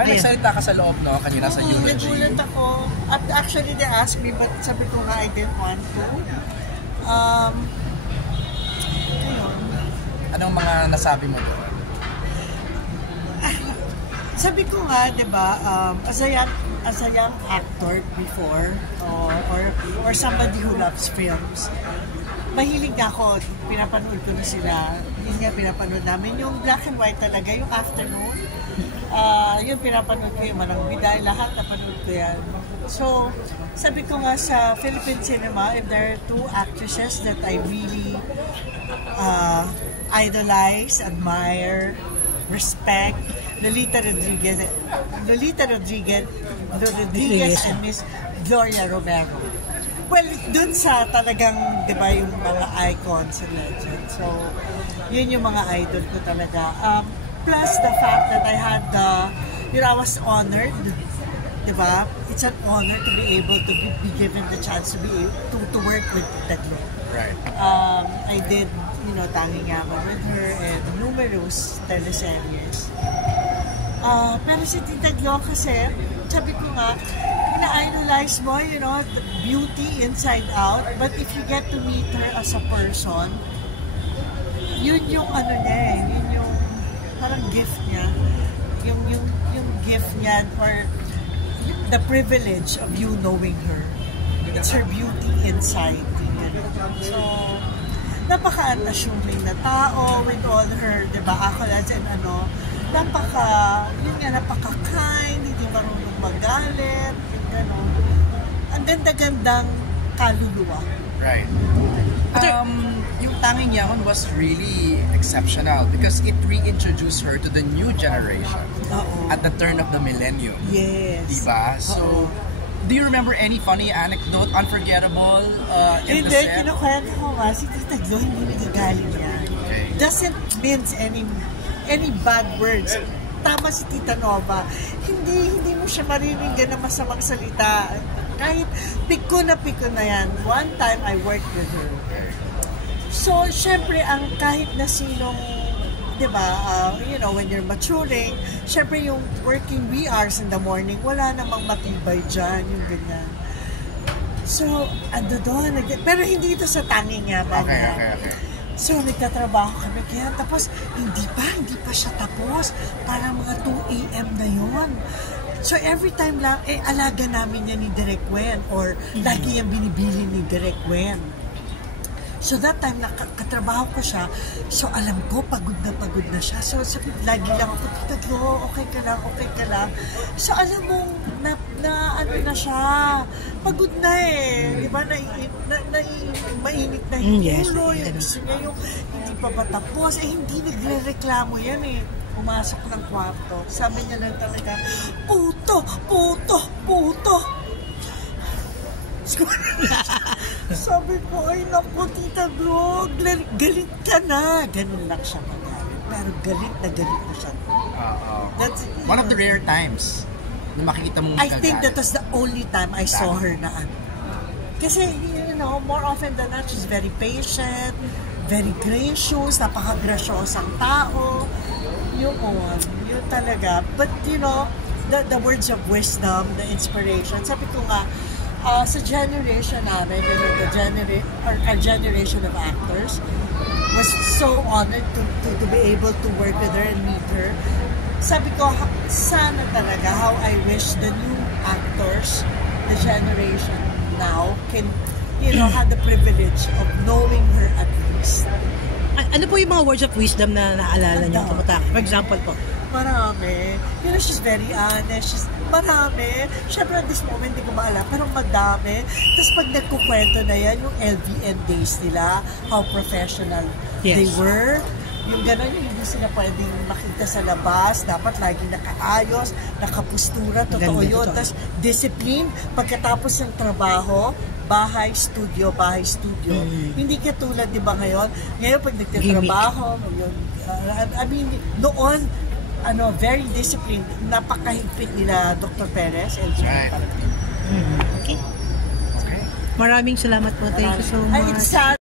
Parang nagsalita ka sa loob, no? Kanina sa eulogy. Nagulat ako. At actually, they asked me, but sabi ko nga, I didn't want to. Ayun. Anong mga nasabi mo doon? Sabi ko nga, di ba, as a young actor before, or somebody who loves films, mahilig na ako, pinapanood ko na sila. Yun nga, pinapanood namin. Yung black and white talaga, yung afternoon. Yun, pinapanood ko yung Manang Biday, lahat napanood ko yan. So, sabi ko nga sa Philippine cinema, if there are two actresses that I really idolize, admire, respect, Lolita Rodriguez and Miss Gloria Romero. Well, dun sa talagang, di ba, yung mga icons and legends. So, yun yung mga idol ko talaga. Plus the fact that I had I was honored, di ba? It's an honor to be able to be given the chance to work with Tita Glo. Right. I did, Tanging Yaman with her and numerous teleseries. Pero si Tita Glo kasi, sabi ko nga, na-idolize mo, the beauty inside out. But if you get to meet her as a person, yun yung niya yun yung parang gift niya. Yung gift niya, or the privilege of you knowing her. It's her beauty inside. So, napaka-assuming na tao with all her, diba, accolades and napaka-kind, hindi marunong magalit, gano'n. And then, gandang kaluluwa. Right. Yung Tanging Yaman was really exceptional because it reintroduced her to the new generation at the turn of the millennium. Yes. Diba? So, do you remember any funny anecdote, unforgettable in the set? Hindi, kinukwento ko nga, si Tita Glo hindi nagagaling yan. Okay. Doesn't mince any bad words. Tama si Tita Nova. Hindi mo siya marinig na masamang salita. Kahit piko na yan. One time, I worked with her. So, syempre, kahit na sinong, di ba, when you're maturing, syempre yung working wee hours in the morning, wala namang matibay dyan, yung ganyan. So, ando doon. Pero hindi ito sa Tanging Yaman. Okay. So, nagtatrabaho kami kaya. Tapos, hindi pa siya tapos. Parang mga 2 a.m. na yon. So, every time lang, alaga namin yan ni Direk Wen or lagi yung binibili ni Direk Wen. So, that time, nakatrabaho ko siya. So, alam ko, pagod na siya. So, sabi, lagi lang ako, Tita Glo, okay ka lang. So, alam mo, na siya. Pagod na eh. Di ba? Mainit na yung ulo. Gusto niya yung hindi pa ba tapos. Hindi nagre-reklamo yan eh. Pumasok ng kwarto. Sabi niya lang talaga, puto. Sabi ko, ay naku, Tita Glo, galit ka na. Ganun lang siya magalit. Pero galit na siya. That's one of the rare times na makikita mong I think that was the only time I saw her na Kasi, more often than not, she's very patient, very gracious, napaka-graciosang tao. Yun talaga. But, the words of wisdom, the inspiration, sabi ko nga, sa generation namin, our generation of actors was so honored to be able to work with her and meet her. Sabi ko, sana talaga, how I wish the new actors, the generation now, can, have the privilege of knowing her at least. Ano po yung mga words of wisdom na naalala niyo? For example po? Marami. She's very honest. Marami. Siyempre, at this moment, hindi ko maalam. Pero madami. Tapos pag nagkukwento na yan, yung LVN days nila, how professional they were. Yung gano'n, yung hindi sila pwedeng makita sa labas. Dapat laging nakaayos, nakapustura. Totoo yun. Tapos discipline. Pagkatapos ng trabaho, bahay, studio. Hindi katulad, di ba ngayon? Ngayon, pag nagtatrabaho, noon, very disciplined. Napakahigpit nila Dr. Perez. Right. Okay. Maraming salamat po. Thank you so much.